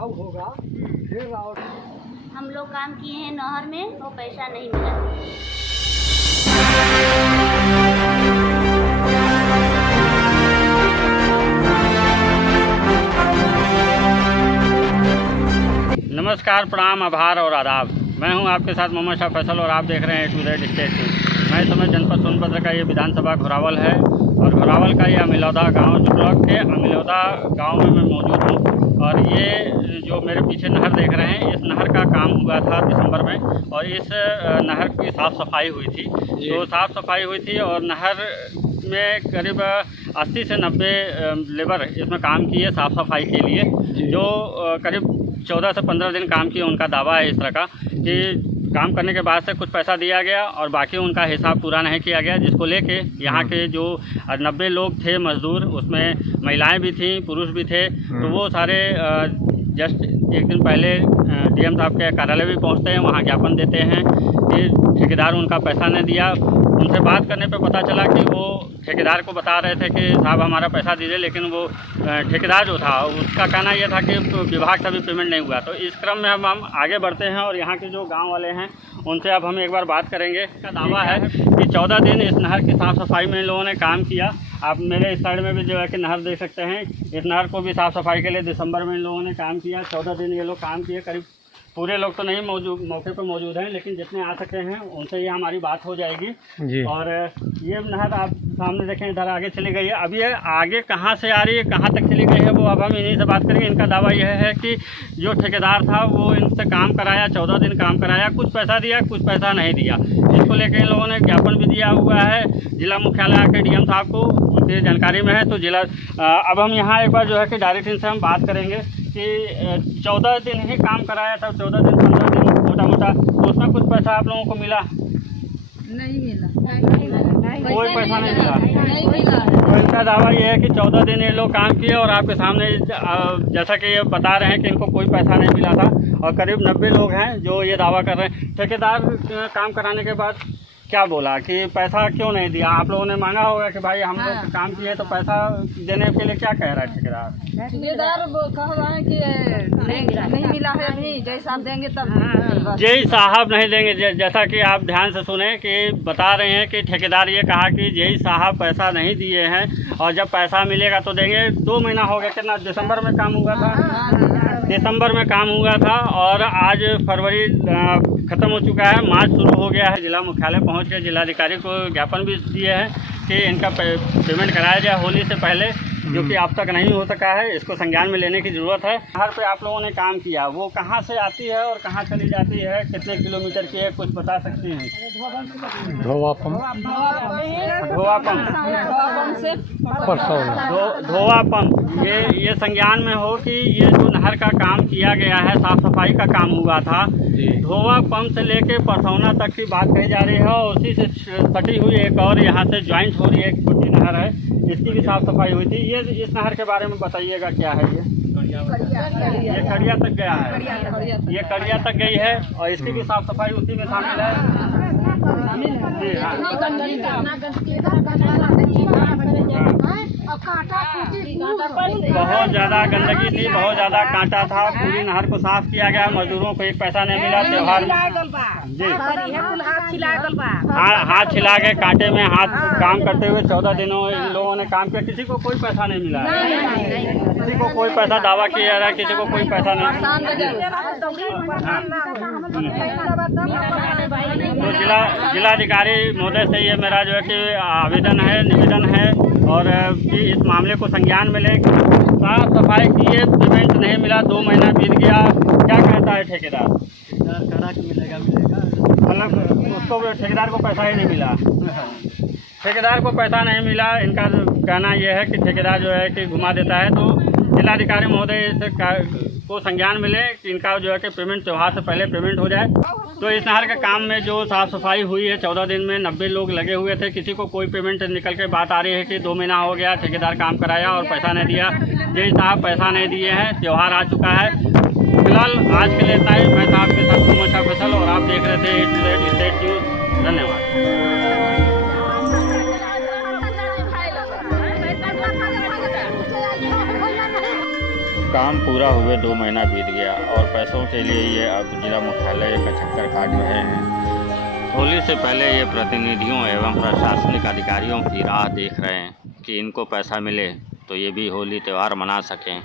घाव होगा फिर और हम लोग काम किए हैं नहर में, वो पैसा नहीं मिला। नमस्कार, प्रणाम, आभार और आदाब। मैं हूं आपके साथ मोहम्मद शाह फैसल और आप देख रहे हैं A to Z state news. मैं इस समय जनपद सोनभद्र का ये विधानसभा घोरावल है और घोरावल का ये अमिलौदा गांव ब्लॉक के अमिलौदा गांव में मैं मौजूद हूं। और ये जो मेरे पीछे नहर देख रहे हैं, इस नहर का काम हुआ था दिसंबर में और इस नहर की साफ़ सफाई हुई थी। तो साफ़ सफाई हुई थी और नहर में करीब 80 से 90 लेबर इसमें काम किए साफ़ सफाई के लिए, जो करीब 14 से 15 दिन काम किए। उनका दावा है इस तरह का कि काम करने के बाद से कुछ पैसा दिया गया और बाकी उनका हिसाब पूरा नहीं किया गया, जिसको लेके यहाँ के जो 90 लोग थे मजदूर, उसमें महिलाएं भी थीं, पुरुष भी थे। तो वो सारे जस्ट एक दिन पहले DM साहब के कार्यालय भी पहुँचते हैं, वहाँ ज्ञापन देते हैं कि ठेकेदार उनका पैसा नहीं दिया। उनसे बात करने पे पता चला कि वो ठेकेदार को बता रहे थे कि साहब हमारा पैसा दीजिए, लेकिन वो ठेकेदार जो था उसका कहना यह था कि विभाग से भी पेमेंट नहीं हुआ। तो इस क्रम में हम आगे बढ़ते हैं और यहाँ के जो गांव वाले हैं उनसे अब हम एक बार बात करेंगे। इसका दावा है कि 14 दिन इस नहर की साफ़ सफाई में इन लोगों ने काम किया। आप मेरे इस साइड में भी जो है कि नहर देख सकते हैं। इस नहर को भी साफ़ सफाई के लिए दिसंबर में इन लोगों ने काम किया। 14 दिन ये लोग काम किए। करीब पूरे लोग तो नहीं मौके पर मौजूद हैं, लेकिन जितने आ सके हैं उनसे ये हमारी बात हो जाएगी जी। और ये नहर आप सामने देखें, इधर आगे चली गई है। अब ये आगे कहाँ से आ रही है, कहाँ तक चली गई है, वो अब हम इन्हीं से बात करेंगे। इनका दावा यह है कि जो ठेकेदार था वो इनसे काम कराया, 14 दिन काम कराया, कुछ पैसा दिया, कुछ पैसा नहीं दिया। इसको लेकर इन लोगों ने ज्ञापन भी दिया हुआ है जिला मुख्यालय के DM साहब को, उनकी जानकारी में है। तो जिला अब हम यहाँ एक बार जो है कि डायरेक्ट इनसे हम बात करेंगे कि 14 दिन ही काम कराया था, 14 दिन 15 दिन मोटा मोटा, तो उसमें कुछ पैसा आप लोगों को मिला? नहीं मिला, कोई पैसा नहीं मिला। तो इनका दावा ये है कि 14 दिन ये लोग काम किए और आपके सामने जैसा कि ये बता रहे हैं कि इनको कोई पैसा नहीं मिला था और करीब 90 लोग हैं जो ये दावा कर रहे हैं। ठेकेदार काम कराने के बाद क्या बोला कि पैसा क्यों नहीं दिया? आप लोगों ने मांगा होगा कि भाई हम लोग काम किए, तो पैसा देने के लिए क्या कह रहा है ठेकेदार? ठेकेदार कह रहा है कि नहीं मिला है अभी, जय साहब देंगे तब। जय साहब नहीं देंगे। जैसा कि आप ध्यान से सुने कि बता रहे हैं कि ठेकेदार ये कहा कि जय साहब पैसा नहीं दिए हैं और जब पैसा मिलेगा तो देंगे। 2 महीना हो गया, कितना दिसंबर में काम हुआ था, दिसंबर में काम हुआ था और आज फरवरी ख़त्म हो चुका है, मार्च शुरू हो गया है। जिला मुख्यालय पहुंच के जिलाधिकारी को ज्ञापन भी दिए हैं कि इनका पेमेंट कराया जाए होली से पहले, जो कि अब तक नहीं हो सका है। इसको संज्ञान में लेने की ज़रूरत है। नहर पे आप लोगों ने काम किया, वो कहाँ से आती है और कहाँ चली जाती है, कितने किलोमीटर की है, कुछ बता सकती हैं? धोवा पंप धोवा पंप। ये संज्ञान में हो कि ये जो नहर का काम किया गया है, साफ़ सफाई का काम हुआ था, धोवा पंप से लेके परसौना तक की बात कही जा रही है और उसी से सटी हुई एक और यहाँ से ज्वाइंट हो रही है एक छोटी नहर है, इसकी भी साफ़ सफाई हुई थी। ये इस नहर के बारे में बताइएगा, क्या है ये? कड़िया तक गया है, ये कड़िया तक गई है और इसकी भी साफ़ सफाई उसी में शामिल है। बहुत ज़्यादा गंदगी थी, बहुत ज़्यादा कांटा था, पूरी नहर को साफ किया गया। मजदूरों को एक पैसा नहीं मिला। त्योहार जी हाथ छिला के कांटे में हाथ काम करते हुए 14 दिनों इन लोगों ने काम किया, किसी को कोई पैसा नहीं मिला। किसी को कोई पैसा दावा किया जा रहा है, किसी को कोई पैसा नहीं। तो जिलाधिकारी महोदय से ये मेरा जो है कि आवेदन है, निवेदन है और कि इस मामले को संज्ञान में लें। साफ सफाई किए, पेमेंट नहीं मिला, 2 महीना बीत गया। क्या कहता है ठेकेदार? मिलेगा मतलब उसको ठेकेदार को पैसा ही नहीं मिला। ठेकेदार को पैसा नहीं मिला। इनका कहना यह है कि ठेकेदार जो है कि घुमा देता है। तो जिलाधिकारी महोदय को संज्ञान मिले कि इनका जो है कि पेमेंट त्योहार से पहले पेमेंट हो जाए। तो इस नहर के काम में जो साफ़ सफाई हुई है 14 दिन में 90 लोग लगे हुए थे, किसी को कोई पेमेंट निकल के बात आ रही है कि 2 महीना हो गया ठेकेदार काम कराया और पैसा नहीं दिया। जय साहब पैसा नहीं दिए हैं, त्यौहार आ चुका है। फिलहाल आज के लिए इतना ही। मैं था आपके साथ मोहम्मद शाह फैसल और आप देख रहे थे A to Z state news. धन्यवाद। काम पूरा हुए 2 महीना बीत गया और पैसों के लिए ये अब जिला मुख्यालय का चक्कर काट रहे हैं। होली से पहले ये प्रतिनिधियों एवं प्रशासनिक अधिकारियों की राह देख रहे हैं कि इनको पैसा मिले तो ये भी होली त्यौहार मना सकें।